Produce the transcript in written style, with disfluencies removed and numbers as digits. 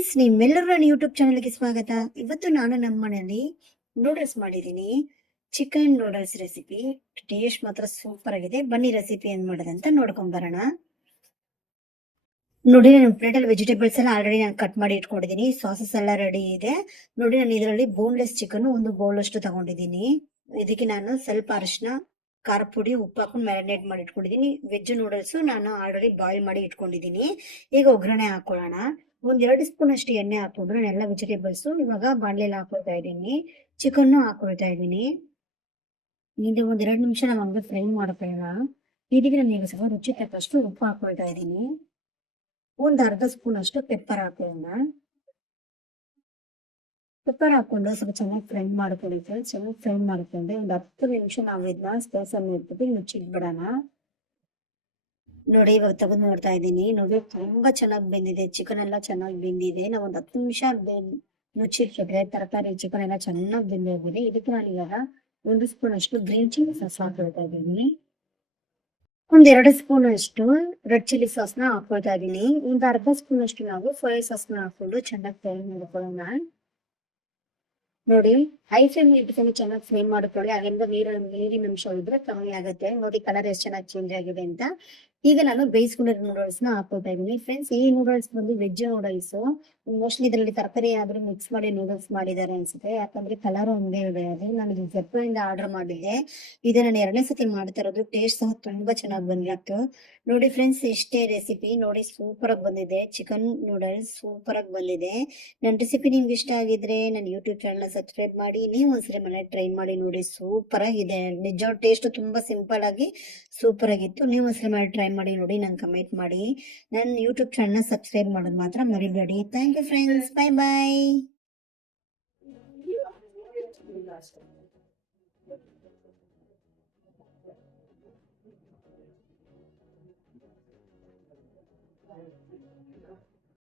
Friends, ನಿಮ್ಮೆಲ್ಲರೂ ನನ್ನ YouTube ಚಾನಲ್ಗೆ ಸ್ವಾಗತ. ಇವತ್ತು ನಾನು ನಮ್ಮ ಮನೆಯಲ್ಲಿ ನೂಡಲ್ಸ್ ಮಾಡಿದ್ದೀನಿ. Chicken noodles recipe. ಟೇಸ್ಟ್ ಮಾತ್ರ ಸೂಪರ್ ಆಗಿದೆ. ಬನ್ನಿ ರೆಸಿಪಿ ಏನ್ ಮಾಡೋದಂತ ನೋಡ್ಕೊಂಡ್ ಬರೋಣ. ನೋಡಿ, ನಾನು ಪ್ಲೇಟಲ್ಲಿ ವೆಜಿಟೇಬಲ್ಸ್ ಎಲ್ಲ ಆಲ್ರೆಡಿ ನಾನು ಕಟ್ ಮಾಡಿ ಇಟ್ಕೊಂಡಿದ್ದೀನಿ. ಸಾಸಸ್ ಎಲ್ಲ ರೆಡಿ ಇದೆ. ನೋಡಿ, ನಾನು ಇದರಲ್ಲಿ ಬೋನ್ಲೆಸ್ ಚಿಕನ್ ಒಂದು ಬೌಲ್ ಅಷ್ಟು ತಗೊಂಡಿದ್ದೀನಿ. ಇದಕ್ಕೆ ನಾನು ಸ್ವಲ್ಪ ಅರಿಶಿನ, ಖಾರ ಪುಡಿ, ಉಪ್ಪು ಹಾಕೊಂಡು ಮ್ಯಾರಿನೇಟ್ ಮಾಡಿ ಇಟ್ಕೊಂಡಿದ್ದೀನಿ. ವೆಜ್ ನೂಡಲ್ಸ್ ನಾನು ಆಲ್ರೆಡಿ ಬಾಯ್ಲ್ ಮಾಡಿ ಇಟ್ಕೊಂಡಿದ್ದೀನಿ. ಈಗ ಒಗ್ಗರಣೆ ಹಾಕೊಳ್ಳೋಣ. ಒಂದ್ 2 ಸ್ಪೂನ್ ಅಷ್ಟು ಎಣ್ಣೆ ಹಾಕೊಂಡು ನಾನೆಲ್ಲ ವೆಜಿಟೇಬಲ್ಸ್ ಇವಾಗ ಬಾಣಲೆಯಲ್ಲಿ ಹಾಕೊಳ್ತಾ ಇದ್ದೀನಿ. ಚಿಕನ್ ಹಾಕೊಳ್ತಾ ಇದ್ದೀನಿ. ಇದು ಒಂದ್ 2 ನಿಮಿಷ ನಾವು ಹಂಗೆ ಫ್ರೈ ಮಾಡ್ಕೊಳ್ಳೋಣ. ಇದಕ್ಕೆ ನಾನು ಈಗ ಸ್ವಲ್ಪ ರುಚಿ ತಕ್ಕಷ್ಟು ಉಪ್ಪು ಹಾಕೊಳ್ತಾ ಇದ್ದೀನಿ. ಒಂದ್ ಅರ್ಧ ಸ್ಪೂನ್ ಅಷ್ಟು ಪೆಪ್ಪರ್ ಹಾಕೋಣ. ಪೆಪ್ಪರ್ ಹಾಕೊಂಡು ಸ್ವಲ್ಪ ಚೆನ್ನಾಗಿ ಫ್ರೈ ಮಾಡ್ಕೊಳ್ಳಿ ಫ್ರೆಂಡ್ಸ್. ಚೆನ್ನಾಗಿ ಫ್ರೈ ಮಾಡ್ಕೊಂಡ್ರೆ ಒಂದು 10 ನಿಮಿಷ ನಾವು ಇದನ್ನ ಸ್ಪೇಸ್ ಅನ್ನು ಇಟ್ಬಿಟ್ಟು ಮುಚ್ಚಿಟ್ಬಿಡೋಣ. ನೋಡಿ, ಇವಾಗ ತೆಗೆದು ನೋಡ್ತಾ ಇದ್ದೀನಿ. ನೋಡಿ, ತುಂಬಾ ಚೆನ್ನಾಗಿ ಬೆಂದಿದೆ. ಚಿಕನ್ ಎಲ್ಲ ಚೆನ್ನಾಗಿ ಬೆಂದಿದೆ. ನಾವು ಒಂದು 10 ನಿಮಿಷ ಮುಚ್ಚಿಟ್ಬಿಟ್ರೆ ತರಕಾರಿ ಚಿಕನ್ ಎಲ್ಲ ಚೆನ್ನಾಗಿ ಬೆಂದಿದೆ. ಇದಕ್ಕೆ ನಾನು ಇವಾಗ 1 ಸ್ಪೂನ್ ಅಷ್ಟು ಗ್ರೀನ್ ಚಿಲ್ಲಿ ಸಾಸ್ ಹಾಕೊಳ್ತಾ ಇದ್ದೀನಿ. ಒಂದ್ 2 ಸ್ಪೂನ್ ಅಷ್ಟು ರೆಡ್ ಚಿಲ್ಲಿ ಸಾಸ್ ನ ಹಾಕೊಳ್ತಾ ಇದ್ದೀನಿ. ಒಂದು ಅರ್ಧ ಸ್ಪೂನ್ ಅಷ್ಟು ನಾವು ಸೋಯಾ ಸಾಸ್ ನ ಹಾಕೊಂಡು ಚೆನ್ನಾಗಿ ಫ್ರೈ ಮಾಡ್ಕೊಳ್ಳೋಣ. ನೋಡಿ, ಹೈ ಫ್ಲೇಮ್ ಇಟ್ಕೊಂಡು ಚೆನ್ನಾಗಿ ಫ್ರೈ ಮಾಡ್ಕೊಳ್ಳಿ. ಅದರಿಂದ ನೀರಿನ ಅಂಶ ಇದ್ರೆ ಕಮ್ಮಿ ಆಗುತ್ತೆ. ನೋಡಿ, ಕಲರ್ ಎಷ್ಟು ಚೆನ್ನಾಗಿ ಚೇಂಜ್ ಆಗಿದೆ ಅಂತ. ಈಗ ನಾನು ಬೇಯಿಸ್ಕೊಂಡಿರೋ ನೂಡಲ್ಸ್ ನ ಹಾಕೊಳ್ತಾ ಇದ್ದೀನಿ. ಫ್ರೆಂಡ್ಸ್, ಈ ನೂಡಲ್ಸ್ ಬಂದು ವೆಜ್ ನೂಡಲ್ಸ್. ಮೋಸ್ಟ್ಲಿ ಇದರಲ್ಲಿ ತರಕಾರಿ ಆದ್ರೂ ಮಿಕ್ಸ್ ಮಾಡಿ ನೂಡಲ್ಸ್ ಮಾಡಿದ್ದಾರೆ ಅನ್ಸುತ್ತೆ. ಯಾಕಂದ್ರೆ ಕಲರ್ ಒಂದೇ ಇದೆ. ಅದು ನಾನು ಜೆಪ್ಟೋ ಇಂದ ಆರ್ಡರ್ ಮಾಡಿದ್ದೆ. ಇದು ನಾನು 2ನೇ ಸತಿ ಮಾಡ್ತಾ ಇರೋದು. ಟೇಸ್ಟ್ ಸಹ ತುಂಬಾ ಚೆನ್ನಾಗಿ ಬಂದಿತ್ತು. ನೋಡಿ ಫ್ರೆಂಡ್ಸ್, ಇಷ್ಟೇ ರೆಸಿಪಿ. ನೋಡಿ, ಸೂಪರ್ ಆಗಿ ಬಂದಿದೆ. ಚಿಕನ್ ನೂಡಲ್ಸ್ ಸೂಪರ್ ಆಗಿ ಬಂದಿದೆ. ನನ್ನ ರೆಸಿಪಿ ನಿಮ್ಗೆ ಇಷ್ಟ ಆಗಿದ್ರೆ ನನ್ನ ಯೂಟ್ಯೂಬ್ ಚಾನಲ್ ಸಬ್ಸ್ಕ್ರೈಬ್ ಮಾಡಿ. ನೀವು ಒಂದ್ಸರಿ ಮನೆ ಟ್ರೈ ಮಾಡಿ ನೋಡಿ. ಸೂಪರ್ ಆಗಿದೆ. ನಿಜ, ಟೇಸ್ಟ್ ತುಂಬಾ ಸಿಂಪಲ್ ಆಗಿ ಸೂಪರ್ ಆಗಿತ್ತು. ನೀವು ಒಂದ್ಸರಿ ಮನೆ ಟ್ರೈ ಮಾಡಿ ನೋಡಿ, ನಂಗೆ ಕಮೆಂಟ್ ಮಾಡಿ. ನನ್ನ ಯೂಟ್ಯೂಬ್ ಚಾನಲ್ ಸಬ್ಸ್ಕ್ರೈಬ್ ಮಾಡೋದು ಮಾತ್ರ ಮರಿಬೇಡಿ. Thank you friends. Bye by.